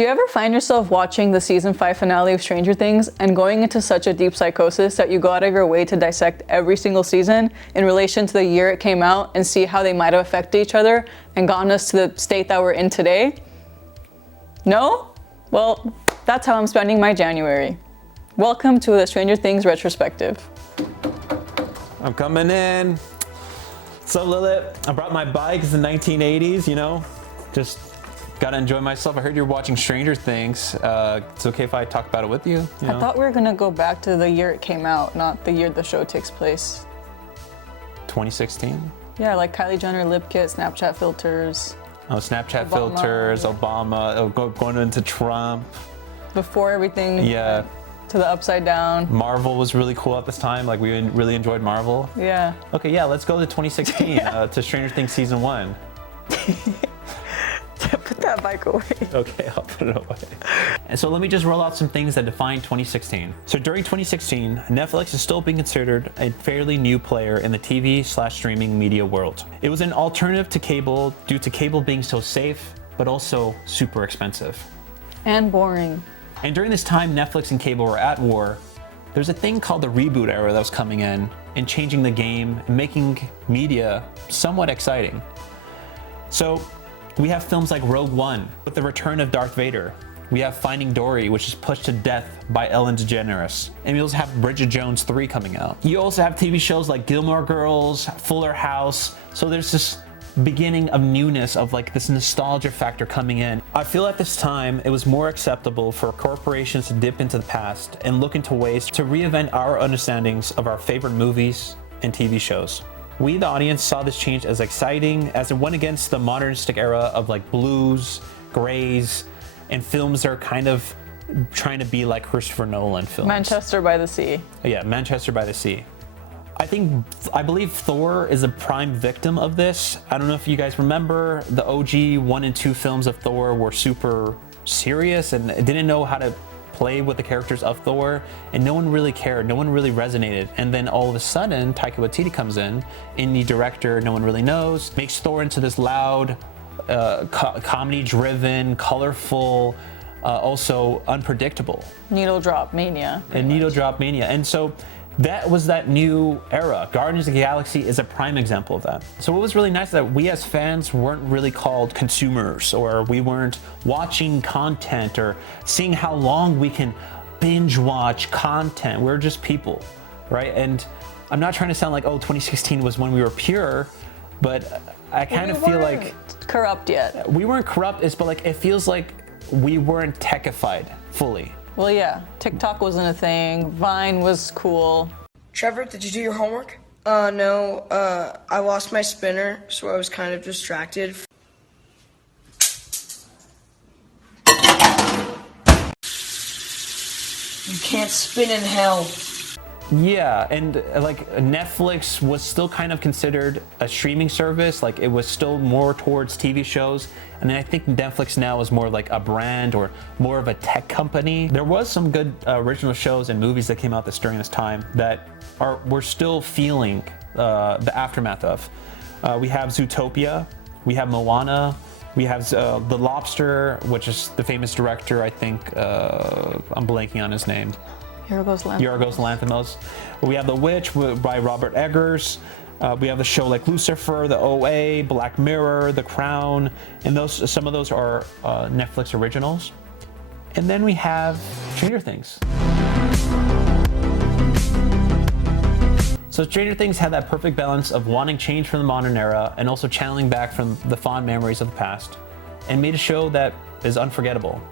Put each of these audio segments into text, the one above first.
Do you ever find yourself watching the season 5 finale of Stranger Things and going into such a deep psychosis that you go out of your way to dissect every single season in relation to the year it came out and see how they might have affected each other and gotten us to the state that we're in today? No? Well, that's how I'm spending my January. Welcome to the Stranger Things retrospective. I'm coming in. What's up, Lilith? I brought my bike. It's the 1980s, you know, just gotta enjoy myself. I heard you're watching Stranger Things. It's okay if I talk about it with you? I thought we were gonna go back to the year it came out, not the year the show takes place. 2016? Yeah, like Kylie Jenner lip kit, Snapchat filters. Oh, Snapchat filters, Obama, going into Trump. Before everything Yeah. to the upside down. Marvel was really cool at this time. Like, we really enjoyed Marvel. Yeah. Okay, yeah, let's go to 2016, to Stranger Things Season 1. Put that bike away. Okay, I'll put it away. And so let me just roll out some things that define 2016. So during 2016, Netflix is still being considered a fairly new player in the TV/streaming media world. It was an alternative to cable due to cable being so safe, but also super expensive. And boring. And during this time, Netflix and cable were at war. There's a thing called the reboot era that was coming in and changing the game and making media somewhat exciting. So we have films like Rogue One with the return of Darth Vader. We have Finding Dory, which is pushed to death by Ellen DeGeneres. And we also have Bridget Jones 3 coming out. You also have TV shows like Gilmore Girls, Fuller House. So there's this beginning of newness, of like this nostalgia factor coming in. I feel at this time it was more acceptable for corporations to dip into the past and look into ways to reinvent our understandings of our favorite movies and TV shows. We, the audience, saw this change as exciting as it went against the modernistic era of like blues, grays, and films that are kind of trying to be like Christopher Nolan films. Manchester by the Sea. Yeah, Manchester by the Sea. I believe Thor is a prime victim of this. I don't know if you guys remember, the OG 1 and 2 films of Thor were super serious and didn't know how to play with the characters of Thor, and no one really cared, no one really resonated. And then all of a sudden, Taika Waititi comes in, indie director no one really knows, makes Thor into this loud, comedy-driven, colorful, also unpredictable. Needle drop mania. And needle drop mania. And so that was that new era. Guardians of the Galaxy is a prime example of that. So what was really nice is that we as fans weren't really called consumers, or we weren't watching content or seeing how long we can binge watch content. We're just people, right? And I'm not trying to sound like, oh, 2016 was when we were pure, but I kind of feel like corrupt yet. We weren't corrupt, but like it feels like we weren't techified fully. Well, yeah, TikTok wasn't a thing. Vine was cool. Trevor, did you do your homework? No, I lost my spinner, so I was kind of distracted. You can't spin in hell. Yeah, and like Netflix was still kind of considered a streaming service. Like it was still more towards TV shows. And then I think Netflix now is more like a brand or more of a tech company. There was some good original shows and movies that came out during this time that we're still feeling the aftermath of. We have Zootopia, we have Moana, we have The Lobster, which is the famous director, I think, I'm blanking on his name. Yorgos Lanthimos. We have The Witch by Robert Eggers. We have the show like Lucifer, The OA, Black Mirror, The Crown, and some of those are Netflix originals. And then we have Stranger Things. So Stranger Things had that perfect balance of wanting change from the modern era and also channeling back from the fond memories of the past, and made a show that is unforgettable.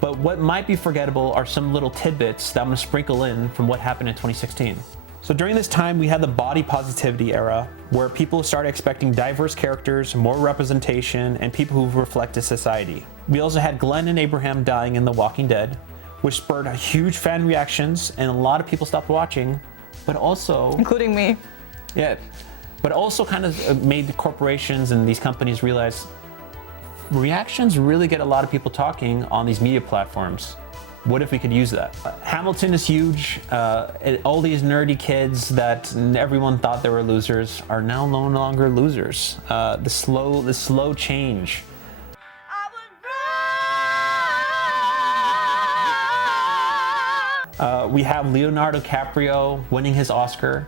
But what might be forgettable are some little tidbits that I'm gonna sprinkle in from what happened in 2016. So during this time, we had the body positivity era, where people started expecting diverse characters, more representation, and people who reflected society. We also had Glenn and Abraham dying in The Walking Dead, which spurred huge fan reactions, and a lot of people stopped watching, but also... Including me. Yeah, but also kind of made the corporations and these companies realize reactions really get a lot of people talking on these media platforms. What if we could use that? Hamilton is huge. All these nerdy kids that everyone thought they were losers are now no longer losers. The slow change. I would run We have Leonardo DiCaprio winning his Oscar,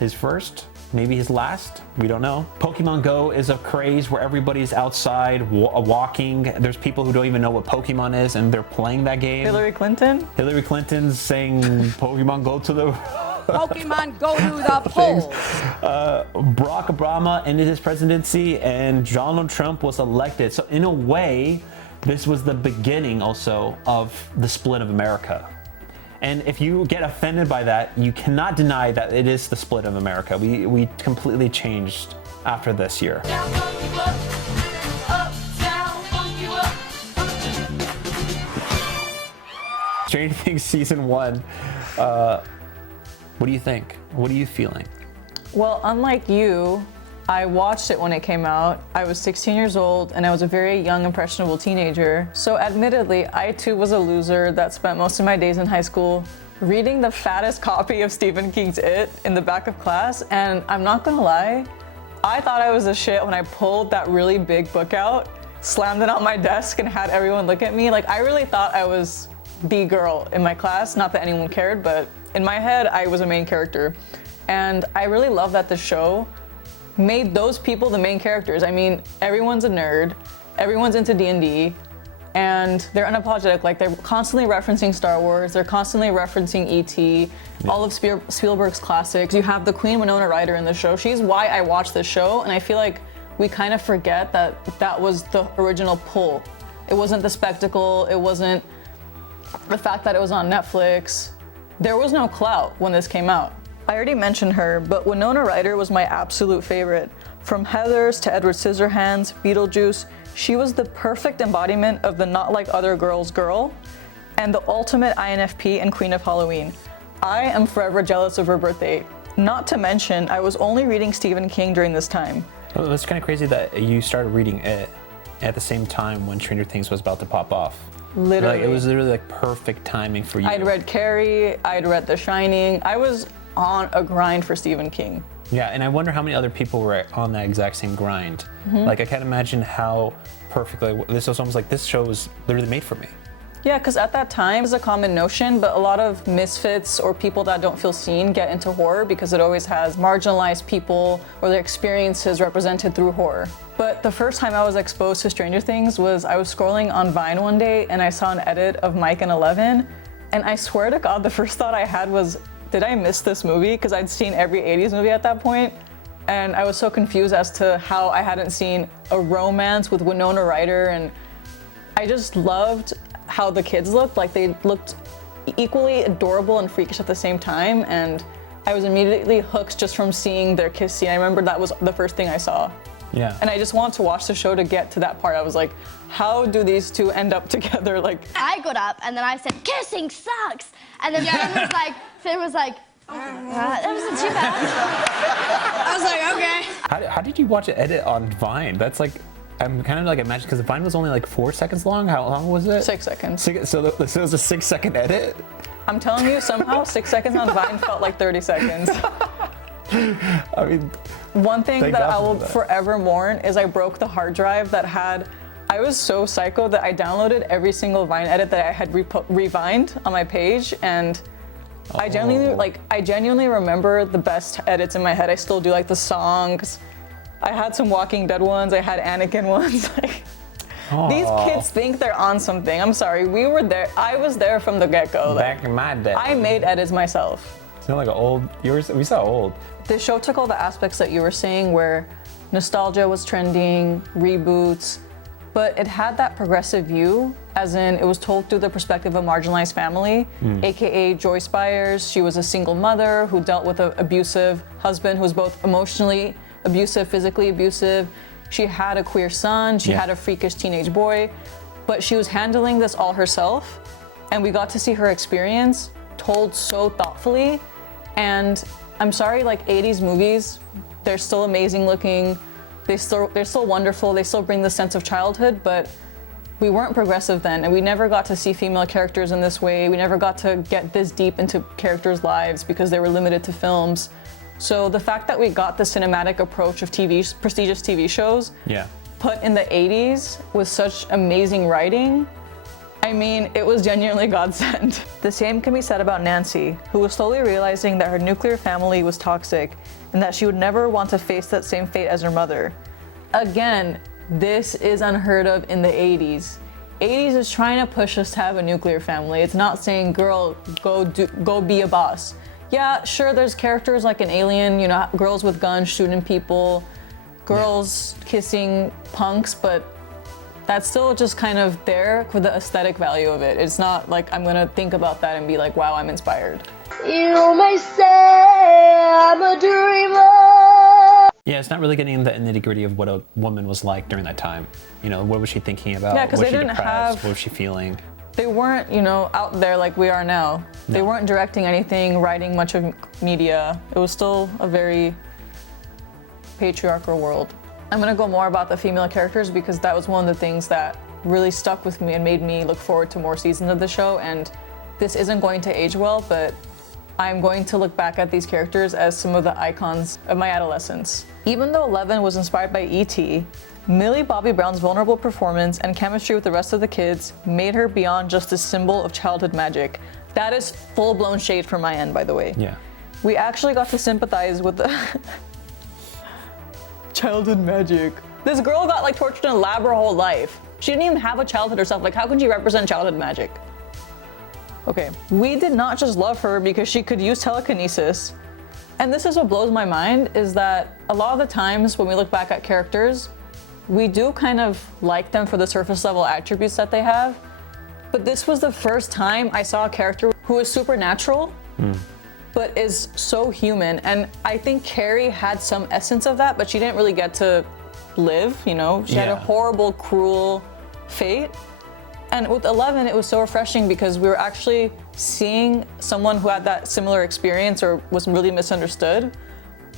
his first, maybe his last, we don't know. Pokemon Go is a craze where everybody's outside walking. There's people who don't even know what Pokemon is and they're playing that game. Hillary Clinton's saying Pokemon Go to the... Pokemon Go to the polls. Barack Obama ended his presidency and Donald Trump was elected. So in a way, this was the beginning also of the split of America. And if you get offended by that, you cannot deny that it is the split of America. We completely changed after this year. Stranger Things season 1. What do you think? What are you feeling? Well, unlike you, I watched it when it came out. I was 16 years old and I was a very young, impressionable teenager. So admittedly, I too was a loser that spent most of my days in high school reading the fattest copy of Stephen King's It in the back of class. And I'm not gonna lie, I thought I was the shit when I pulled that really big book out, slammed it on my desk and had everyone look at me. Like, I really thought I was the girl in my class. Not that anyone cared, but in my head, I was a main character. And I really love that the show made those people the main characters. I mean, everyone's a nerd, everyone's into D&D, and they're unapologetic. Like, they're constantly referencing Star Wars, they're constantly referencing E.T., all of Spielberg's classics. You have the Queen Winona Ryder in the show. She's why I watched this show, and I feel like we kind of forget that that was the original pull. It wasn't the spectacle, it wasn't the fact that it was on Netflix. There was no clout when this came out. I already mentioned her, but Winona Ryder was my absolute favorite. From Heathers to Edward Scissorhands, Beetlejuice, she was the perfect embodiment of the not like other girls girl, and the ultimate INFP and Queen of Halloween. I am forever jealous of her birthday. Not to mention, I was only reading Stephen King during this time. Well, it's kind of crazy that you started reading it at the same time when Stranger Things was about to pop off. Literally. Like, it was literally like perfect timing for you. I'd read Carrie, I'd read The Shining. I was on a grind for Stephen King. Yeah, and I wonder how many other people were on that exact same grind. Like, I can't imagine how perfectly, this was almost like this show was literally made for me. Yeah, because at that time, it's a common notion, but a lot of misfits or people that don't feel seen get into horror because it always has marginalized people or their experiences represented through horror. But the first time I was exposed to Stranger Things was I was scrolling on Vine one day and I saw an edit of Mike and Eleven, and I swear to God, the first thought I had was, did I miss this movie? Because I'd seen every 80s movie at that point, and I was so confused as to how I hadn't seen a romance with Winona Ryder, and I just loved how the kids looked. Like, they looked equally adorable and freakish at the same time, and I was immediately hooked just from seeing their kiss scene. I remember that was the first thing I saw. Yeah. And I just wanted to watch the show to get to that part. I was like, how do these two end up together? Like, I got up and then I said, kissing sucks. And then Finn was like, that wasn't too bad. I was like, okay. How did you watch it edit on Vine? That's like, I'm kind of like imagining, because the Vine was only like 4 seconds long. How long was it? 6 seconds. So it was a 6-second edit? I'm telling you, somehow 6 seconds on Vine felt like 30 seconds. I mean, one thing thank that God I for will that. forever mourn is I broke the hard drive that had, I was so psycho that I downloaded every single Vine edit that I had revined on my page, and I genuinely remember the best edits in my head. I still do, like the songs. I had some Walking Dead ones, I had Anakin ones. These kids think they're on something. I'm sorry, we were there. I was there from the get-go. Back in my day. I made edits myself. You sound like an old, we saw old. The show took all the aspects that you were saying where nostalgia was trending, reboots, but it had that progressive view, as in it was told through the perspective of a marginalized family, AKA Joyce Byers. She was a single mother who dealt with an abusive husband who was both emotionally abusive, physically abusive. She had a queer son, she had a freakish teenage boy, but she was handling this all herself, and we got to see her experience told so thoughtfully. And I'm sorry, like 80s movies, they're still amazing looking, they're still wonderful, they still bring the sense of childhood, but we weren't progressive then, and we never got to see female characters in this way. We never got to get this deep into characters' lives because they were limited to films. So the fact that we got the cinematic approach of prestigious TV shows put in the 80s with such amazing writing, I mean, it was genuinely godsend. The same can be said about Nancy, who was slowly realizing that her nuclear family was toxic and that she would never want to face that same fate as her mother. Again, this is unheard of in the 80s. 80s is trying to push us to have a nuclear family. It's not saying, girl, go be a boss. Yeah, sure, there's characters like an Alien, you know, girls with guns shooting people, girls kissing punks, but that's still just kind of there for the aesthetic value of it. It's not like I'm gonna think about that and be like, wow, I'm inspired. You may say I'm a dreamer. Yeah, it's not really getting into the nitty-gritty of what a woman was like during that time. You know, what was she thinking about? Yeah, because was they she didn't depressed? have. What was she feeling? They weren't, you know, out there like we are now. They weren't directing anything, writing much of media. It was still a very patriarchal world. I'm gonna go more about the female characters because that was one of the things that really stuck with me and made me look forward to more seasons of the show. And this isn't going to age well, but I'm going to look back at these characters as some of the icons of my adolescence. Even though Eleven was inspired by E.T., Millie Bobby Brown's vulnerable performance and chemistry with the rest of the kids made her beyond just a symbol of childhood magic. That is full-blown shade from my end, by the way. Yeah. We actually got to sympathize with the childhood magic. This girl got like tortured in a lab her whole life. She didn't even have a childhood herself. Like, how could you represent childhood magic? Okay, we did not just love her because she could use telekinesis. And this is what blows my mind, is that a lot of the times when we look back at characters, we do kind of like them for the surface level attributes that they have. But this was the first time I saw a character who is supernatural, but is so human. And I think Carrie had some essence of that, but she didn't really get to live, you know? She had a horrible, cruel fate. And with Eleven, it was so refreshing because we were actually seeing someone who had that similar experience or was really misunderstood,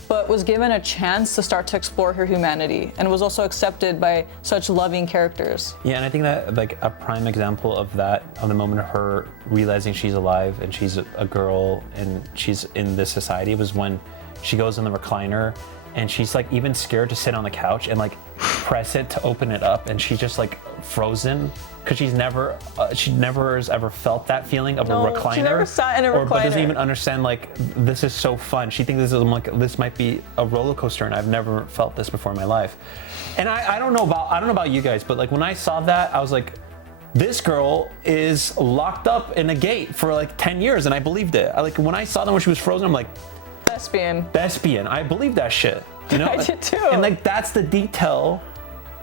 but was given a chance to start to explore her humanity and was also accepted by such loving characters. Yeah, and I think that like a prime example of that, of the moment of her realizing she's alive and she's a girl and she's in this society, was when she goes in the recliner and she's like even scared to sit on the couch and like press it to open it up, and she's just like frozen because she never has ever felt that feeling of a recliner. She never sat in a recliner. But doesn't even understand like this is so fun. She thinks this might be a roller coaster, and I've never felt this before in my life. And I don't know about you guys, but like when I saw that, I was like, this girl is locked up in a gate for like 10 years, and I believed it. Like when I saw them when she was frozen, I'm like, Thespian. I believe that shit. You know? I did too. And like that's the detail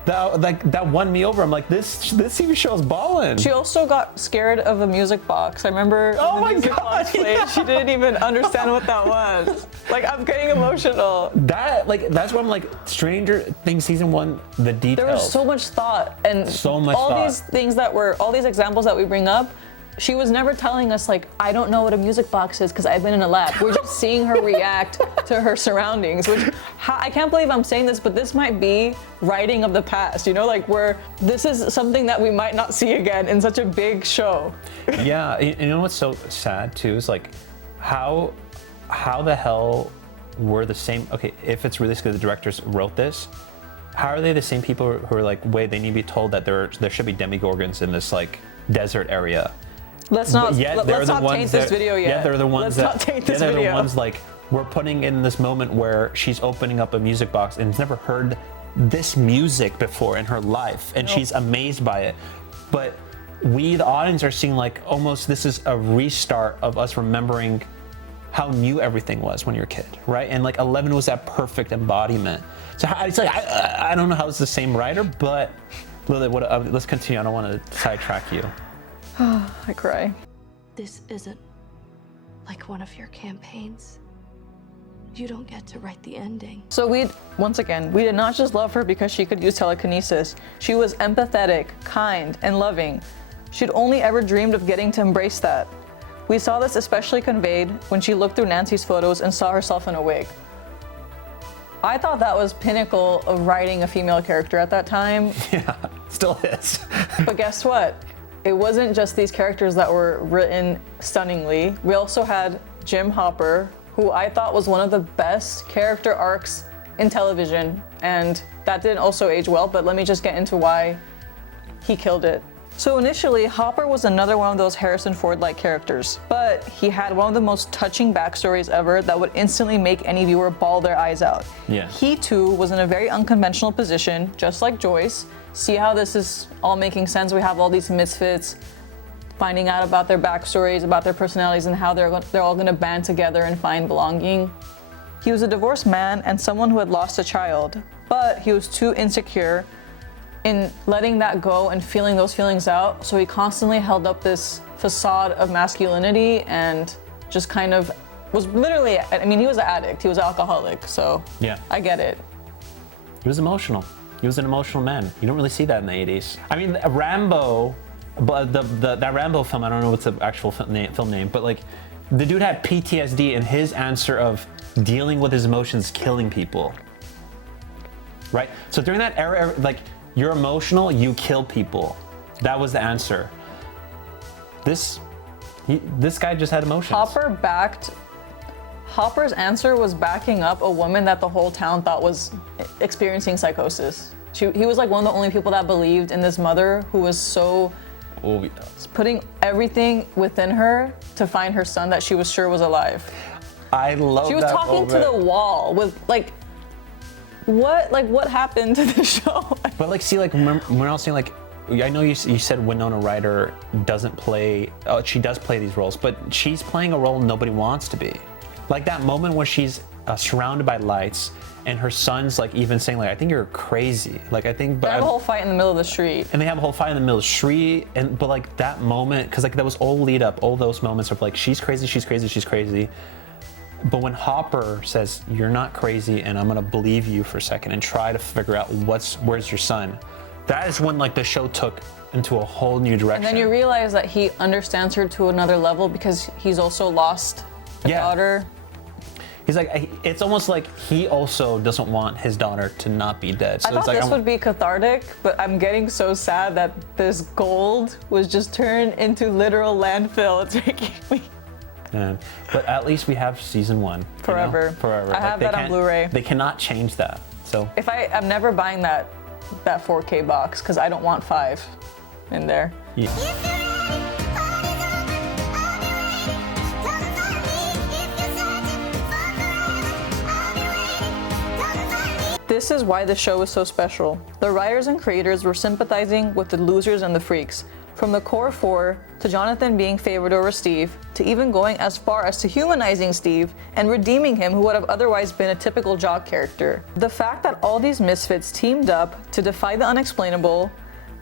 that won me over. I'm like, this TV show is ballin'. She also got scared of a music box. I remember Oh when my the music God, box played, yeah. she didn't even understand what that was. Like, I'm getting emotional. That's why I'm like, Stranger Things season 1, the details. There was so much thought, and So much all thought. these things all these examples that we bring up, she was never telling us like, I don't know what a music box is because I've been in a lab. We're just seeing her react to her surroundings, which I can't believe I'm saying this, but this might be writing of the past, you know, like where this is something that we might not see again in such a big show. Yeah, you know what's so sad too is like, how the hell were the same, okay, if it's realistic that the directors wrote this, how are they the same people who are like, wait, they need to be told that there should be demigorgons in this like desert area? Let's not Let's not taint this video yet. Yeah, they're the ones Let's not taint this they're video. the ones like we're putting in this moment where she's opening up a music box and has never heard this music before in her life, and she's amazed by it. But we, the audience, are seeing like almost this is a restart of us remembering how new everything was when you're a kid, right? And like 11 was that perfect embodiment. So it's like I don't know how it's the same writer, but Lily, let's continue. I don't want to sidetrack you. I cry. This isn't like one of your campaigns. You don't get to write the ending. So we did not just love her because she could use telekinesis. She was empathetic, kind, and loving. She'd only ever dreamed of getting to embrace that. We saw this especially conveyed when she looked through Nancy's photos and saw herself in a wig. I thought that was pinnacle of writing a female character at that time. Yeah, still is. But guess what? It wasn't just these characters that were written stunningly. We also had Jim Hopper, who I thought was one of the best character arcs in television, and that didn't also age well, but let me just get into why he killed it. So initially, Hopper was another one of those Harrison Ford-like characters, but he had one of the most touching backstories ever that would instantly make any viewer bawl their eyes out. Yeah. He too was in a very unconventional position, just like Joyce. See how this is all making sense? We have all these misfits, finding out about their backstories, about their personalities, and how they're all gonna band together and find belonging. He was a divorced man and someone who had lost a child, but he was too insecure in letting that go and feeling those feelings out, so he constantly held up this facade of masculinity and just kind of was literally, I mean, he was an addict, he was an alcoholic, so Yeah. I get it. He was emotional. He was an emotional man. You don't really see that in the 80s. I mean, Rambo, but that Rambo film, I don't know what's the actual film name, but like, the dude had PTSD, and his answer of dealing with his emotions, killing people. Right? So during that era, like, you're emotional, you kill people. That was the answer. This guy just had emotions. Hopper's answer was backing up a woman that the whole town thought was experiencing psychosis. He was like one of the only people that believed in this mother who was so putting everything within her to find her son that she was sure was alive. I love that. She was talking to the wall with like, what happened to the show? But like, see, like, remember, when I was saying, like, I know you said Winona Ryder doesn't play, she does play these roles, but she's playing a role nobody wants to be. Like that moment where she's surrounded by lights and her son's like even saying like, I think you're crazy. Like, I think, but they have a whole fight in the middle of the street. And they have a whole fight in the middle of the street, but like that moment, because like that was all lead up, all those moments of like, she's crazy, she's crazy, she's crazy. But when Hopper says, you're not crazy and I'm gonna believe you for a second and try to figure out where's your son, that is when like the show took into a whole new direction. And then you realize that he understands her to another level because he's also lost a daughter. He's like, it's almost like he also doesn't want his daughter to not be dead. So I thought this would be cathartic, but I'm getting so sad that this gold was just turned into literal landfill. It's making me... Yeah. But at least we have season 1. Forever. You know? Forever. I have that on Blu-ray. They cannot change that. So I'm never buying that 4K box because I don't want 5 in there. Yeah. This is why the show is so special. The writers and creators were sympathizing with the losers and the freaks. From the core 4, to Jonathan being favored over Steve, to even going as far as to humanizing Steve and redeeming him who would have otherwise been a typical jock character. The fact that all these misfits teamed up to defy the unexplainable,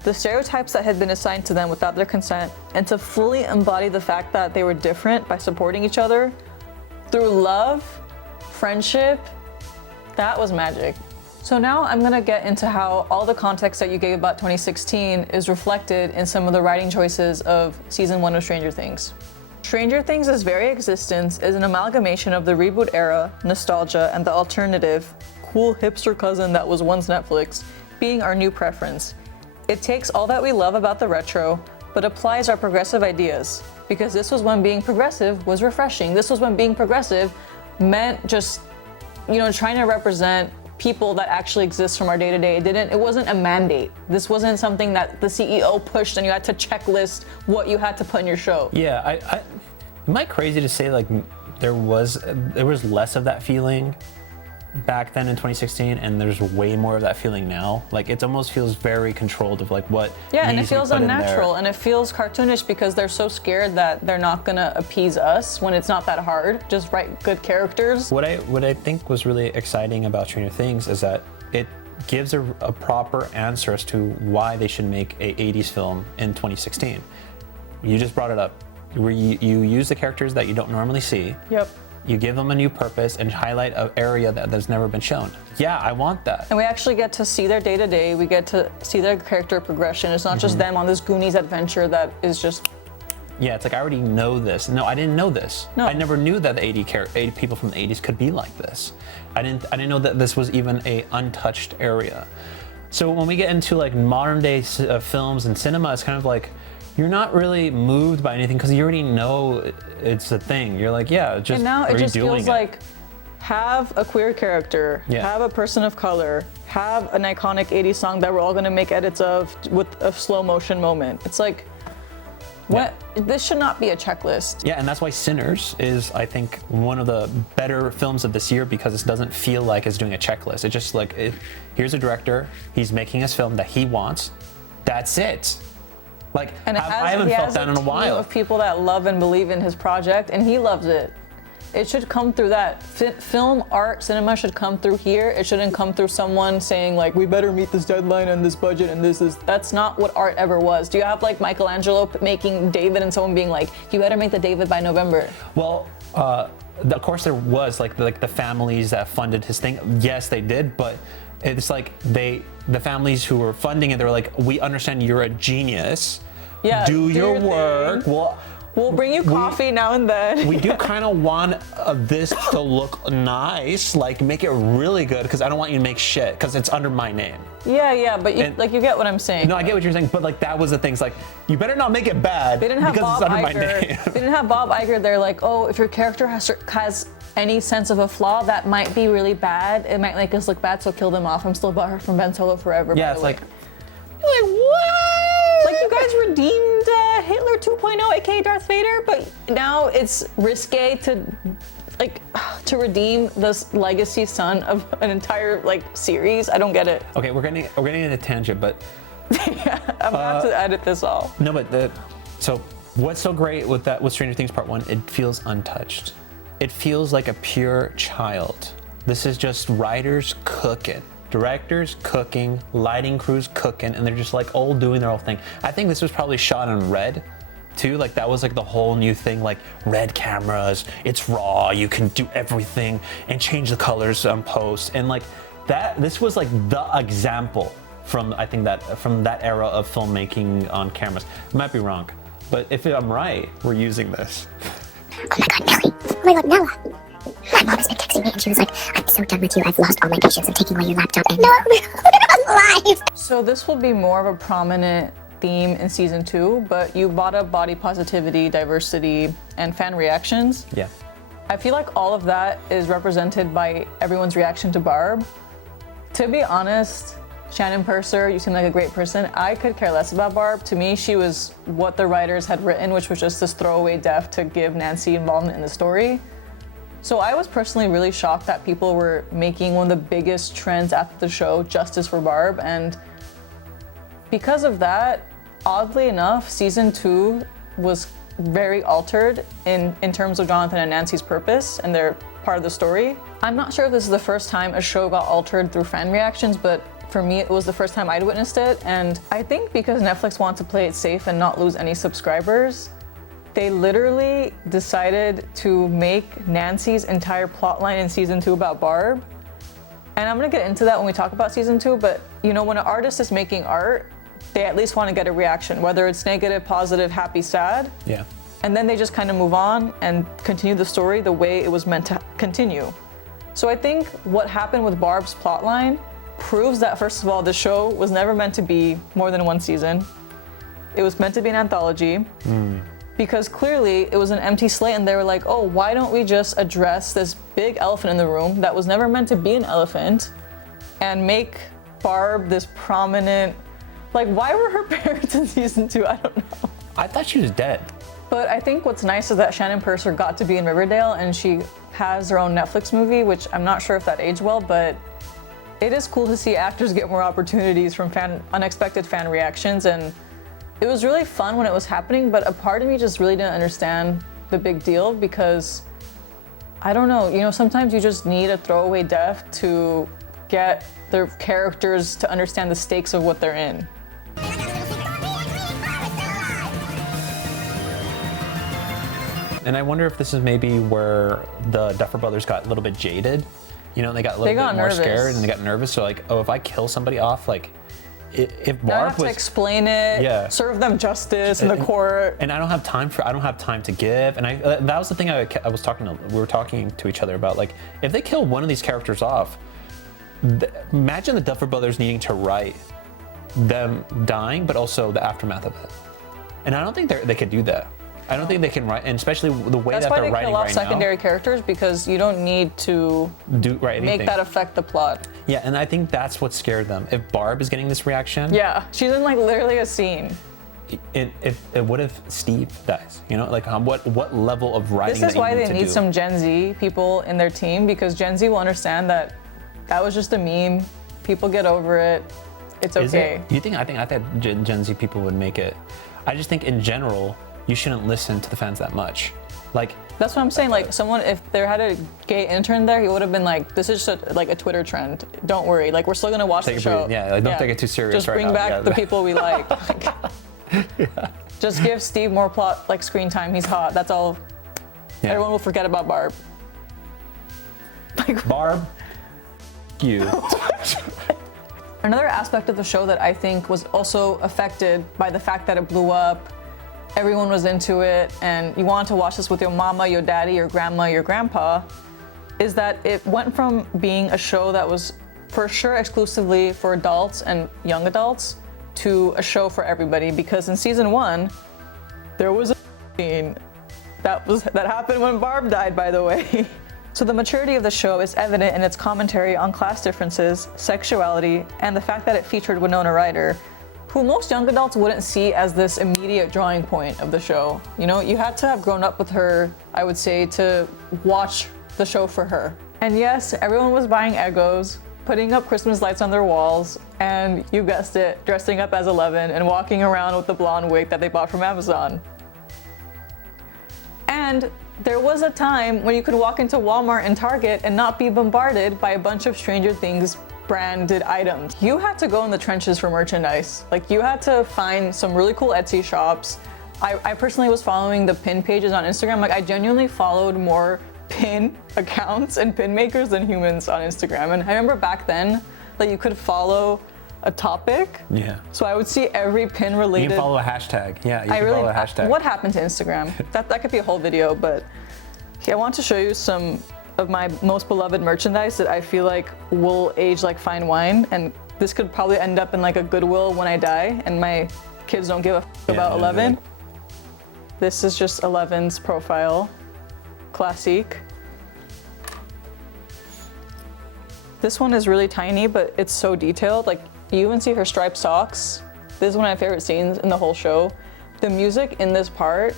the stereotypes that had been assigned to them without their consent, and to fully embody the fact that they were different by supporting each other through love, friendship, that was magic. So now I'm gonna get into how all the context that you gave about 2016 is reflected in some of the writing choices of season 1 of Stranger Things. Stranger Things' very existence is an amalgamation of the reboot era, nostalgia, and the alternative, cool hipster cousin that was once Netflix, being our new preference. It takes all that we love about the retro, but applies our progressive ideas, because this was when being progressive was refreshing. This was when being progressive meant just, trying to represent people that actually exist from our day-to-day. It wasn't a mandate. This wasn't something that the CEO pushed and you had to checklist what you had to put in your show. Yeah, am I crazy to say like there was less of that feeling back then in 2016 and there's way more of that feeling now? Like it almost feels very controlled of like what and it feels unnatural and it feels cartoonish because they're so scared that they're not gonna appease us when it's not that hard. Just write good characters. What I think was really exciting about Stranger Things is that it gives a proper answer as to why they should make a 80s film in 2016. You just brought it up. Where you use the characters that you don't normally see. Yep. You give them a new purpose and highlight an area that's never been shown. Yeah, I want that. And we actually get to see their day-to-day. We get to see their character progression. It's not just them on this Goonies adventure that is just... Yeah, it's like, I already know this. No, I didn't know this. No. I never knew that the 80 people from the 80s could be like this. I didn't know that this was even a untouched area. So when we get into like modern day films and cinema, it's kind of like, you're not really moved by anything because you already know it's a thing. You're like, yeah, just and now it just feels like have a queer character, have a person of color, have an iconic 80s song that we're all gonna make edits of with a slow motion moment. It's like, what? This should not be a checklist. Yeah, and that's why Sinners is, I think, one of the better films of this year because it doesn't feel like it's doing a checklist. It's just like, here's a director, he's making his film that he wants. That's it. Like, And I haven't felt that in a while. Of people that love and believe in his project, and he loves it. It should come through that. Film, art, cinema should come through here. It shouldn't come through someone saying like, we better meet this deadline and this budget and this. That's not what art ever was. Do you have like Michelangelo making David and someone being like, you better make the David by November? Well, of course there was like the families that funded his thing. Yes, they did, but it's like the families who were funding it, they were like, we understand you're a genius. Yeah, do your work. Well, we'll bring you coffee now and then. We do kind of want this to look nice, like make it really good, because I don't want you to make shit, because it's under my name. Yeah, but you get what I'm saying. No, I get what you're saying, but like that was the thing. It's like, you better not make it bad They didn't have because Bob it's under my Iger. name. They didn't have Bob Iger. They're like, oh, if your character has any sense of a flaw, that might be really bad. It might make us look bad, so kill them off. I'm still butthurt from Ben Solo forever. Yeah, by it's the way. like what? Like, you guys redeemed Hitler 2.0, aka Darth Vader, but now it's risque to redeem this legacy son of an entire series. I don't get it. Okay, we're getting in a tangent, but Yeah, I'm gonna have to edit this all. no, but so what's so great with Stranger Things Part 1? It feels untouched. It feels like a pure child. This is just writers cooking. Directors cooking, lighting crews cooking, and they're just like all doing their own thing. I think this was probably shot in red too. Like that was like the whole new thing, like red cameras, it's raw, you can do everything and change the colors on post. And like that, this was like the example from that era of filmmaking on cameras. I might be wrong, but if I'm right, we're using this. Oh my god, Nelly. Oh my god, Nella. My mom has been texting me and she was like, I'm so done with you. I've lost all my patience. I'm taking away your laptop and no, I'm alive. So this will be more of a prominent theme in season 2, but you brought up body positivity, diversity, and fan reactions. Yeah. I feel like all of that is represented by everyone's reaction to Barb. To be honest, Shannon Purser, you seem like a great person. I could care less about Barb. To me, she was what the writers had written, which was just this throwaway death to give Nancy involvement in the story. So I was personally really shocked that people were making one of the biggest trends after the show, justice for Barb. And because of that, oddly enough, season 2 was very altered in terms of Jonathan and Nancy's purpose and their part of the story. I'm not sure if this is the first time a show got altered through fan reactions, but for me, it was the first time I'd witnessed it. And I think because Netflix wants to play it safe and not lose any subscribers, they literally decided to make Nancy's entire plotline in season 2 about Barb. And I'm gonna get into that when we talk about season 2, but when an artist is making art, they at least want to get a reaction, whether it's negative, positive, happy, sad. Yeah. And then they just kind of move on and continue the story the way it was meant to continue. So I think what happened with Barb's plotline proves that, first of all, the show was never meant to be more than one season. It was meant to be an anthology. Because clearly it was an empty slate and they were like, oh, why don't we just address this big elephant in the room that was never meant to be an elephant and make Barb this prominent, why were her parents in season 2? I don't know. I thought she was dead. But I think what's nice is that Shannon Purser got to be in Riverdale and she has her own Netflix movie, which I'm not sure if that aged well, but it is cool to see actors get more opportunities from unexpected fan reactions. And it was really fun when it was happening, but a part of me just really didn't understand the big deal because, I don't know, sometimes you just need a throwaway death to get their characters to understand the stakes of what they're in. And I wonder if this is maybe where the Duffer Brothers got a little bit jaded. They got a little bit more scared and they got nervous. So if I kill somebody off, if Barb now I have to explain it, serve them justice in the court. And I don't have time to give. And that was the thing we were talking to each other about. If they kill one of these characters off, imagine the Duffer Brothers needing to write them dying, but also the aftermath of it. And I don't think they could do that. I don't think they can write, and especially the way That's that why they're they writing kill off right secondary characters, because you don't need to now. make that affect the plot. Yeah, and I think that's what scared them. If Barb is getting this reaction, Yeah, she's in like literally a scene. what if Steve dies? You know, like what level of writing? This is why they need some Gen Z people in their team, because Gen Z will understand that that was just a meme. People get over it. It's okay. You think? I thought Gen Z people would make it. I just think in general, you shouldn't listen to the fans that much. Like, that's what I'm saying. Like, someone, if there had a gay intern there, he would have been like, "This is just like a Twitter trend. Don't worry. Like, we're still gonna watch the show. Yeah, like, don't take it too serious. Just bring back the people we like. Just give Steve more plot, like screen time. He's hot. That's all. Yeah. Everyone will forget about Barb. Barb, you. Another aspect of the show that I think was also affected by the fact that it blew up, everyone was into it, and you wanted to watch this with your mama, your daddy, your grandma, your grandpa, is that it went from being a show that was for sure exclusively for adults and young adults to a show for everybody, because in season 1, there was a scene that happened when Barb died, by the way. So the maturity of the show is evident in its commentary on class differences, sexuality, and the fact that it featured Winona Ryder, who most young adults wouldn't see as this immediate drawing point of the show. You know, you had to have grown up with her, I would say, to watch the show for her. And yes, everyone was buying Eggos, putting up Christmas lights on their walls, and you guessed it, dressing up as 11 and walking around with the blonde wig that they bought from Amazon. And there was a time when you could walk into Walmart and Target and not be bombarded by a bunch of Stranger Things branded items. You had to go in the trenches for merchandise. Like, you had to find some really cool Etsy shops. I personally was following the pin pages on Instagram. Like, I genuinely followed more pin accounts and pin makers than humans on Instagram. And I remember back then that you could follow a topic. Yeah. So I would see every pin related. You can follow a hashtag. Yeah, you can follow a hashtag. What happened to Instagram? that could be a whole video, but I want to show you some of my most beloved merchandise that I feel like will age like fine wine, and this could probably end up in like a Goodwill when I die and my kids don't give a about 11. This is just 11's profile. Classique. This one is really tiny, but it's so detailed. Like, you even see her striped socks. This is one of my favorite scenes in the whole show. The music in this part,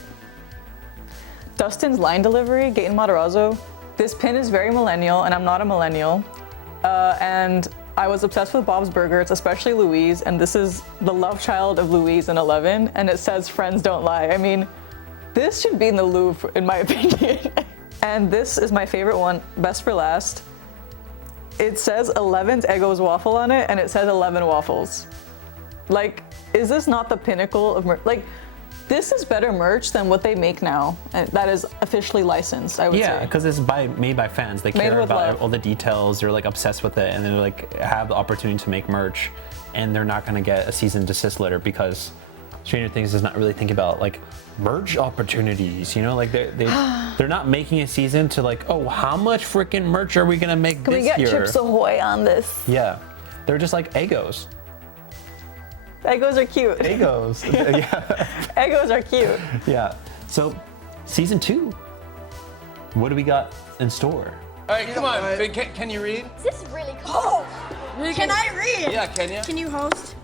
Dustin's line delivery, Gaten Matarazzo. This pin is very millennial, and I'm not a millennial. And I was obsessed with Bob's Burgers, especially Louise, and this is the love child of Louise and 11, and it says, "Friends don't lie." I mean, this should be in the Louvre, in my opinion. And this is my favorite one, best for last. It says 11's Eggo's waffle on it, and it says 11 waffles. Like, is this not the pinnacle of merch? Like, this is better merch than what they make now. And that is officially licensed, I would say. Yeah, because it's made by fans. They care about all the details. They're like obsessed with it, and they like have the opportunity to make merch, and they're not gonna get a cease and desist letter because Stranger Things does not really think about like merch opportunities. You know, like they're not making a season to like, oh, how much freaking merch are we gonna make this year? Can we get Chips Ahoy on this? Yeah, they're just like Eggos. Eggos are cute. Eggos. Yeah. Eggos are cute. Yeah. So, season 2. What do we got in store? All right, come on. Can you read? This is really cool. Can I read? Yeah, can you? Can you host?